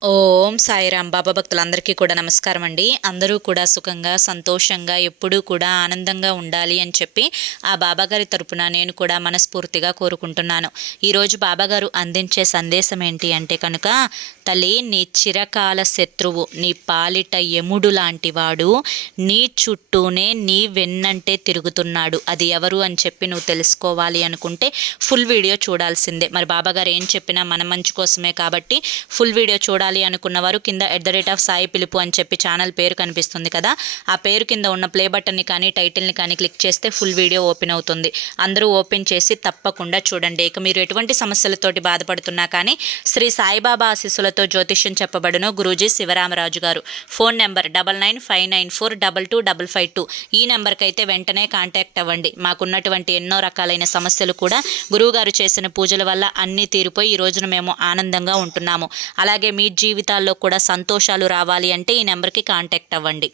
Oh, ఓం సాయిరామ్ బాబా భక్తులందరికీ కూడా నమస్కారం అండి. అందరూ కూడా సుఖంగా సంతోషంగా ఎప్పుడూ కూడా ఆనందంగా ఉండాలి అని చెప్పి ఆ బాబాగారి తరపున నేను కూడా మనస్ఫూర్తిగా కోరుకుంటున్నాను. ఈరోజు బాబాగారు అందించే సందేశం ఏంటి అంటే కనుక తల్లి నీ చిరకాల శత్రువు నీ పాలిట యముడు లాంటివాడు నీ చుట్టూనే నీ వెన్నంటే తిరుగుతున్నాడు. అది ఎవరు అని చెప్పి నువ్వు తెలుసుకోవాలి అనుకుంటే ఫుల్ వీడియో చూడాల్సిందే. మరి బాబాగారు ఏం చెప్పినా మన మంచి కోసమే కాబట్టి ఫుల్ వీడియో చూడాలి అనుకున్న వారు కింద at the rate of Sai పిలుపు అని చెప్పి ఛానల్ పేరు కనిపిస్తుంది కదా ఆ పేరు కింద ఉన్న ప్లే బటన్ని కానీ టైటిల్ని కానీ క్లిక్ చేస్తే ఫుల్ వీడియో ఓపెన్ అవుతుంది. అందరూ ఓపెన్ చేసి తప్పకుండా చూడండి. ఇక మీరు ఎటువంటి సమస్యలతోటి బాధపడుతున్నా కానీ శ్రీ సాయిబాబా ఆశీస్సులతో జ్యోతిష్యం చెప్పబడును గురూజీ శివరామరాజు గారు. Phone number double nine five nine four double two double five two ఈ నెంబర్కి అయితే వెంటనే కాంటాక్ట్ అవ్వండి. మాకున్నటువంటి ఎన్నో రకాలైన సమస్యలు కూడా గురువుగారు చేసిన పూజల వల్ల అన్నీ తీరిపోయి ఈ రోజున మేము ఆనందంగా ఉంటున్నాము. అలాగే మీ జీవితాల్లో కూడా సంతోషాలు రావాలి అంటే ఈ నెంబర్కి కాంటాక్ట్ అవ్వండి.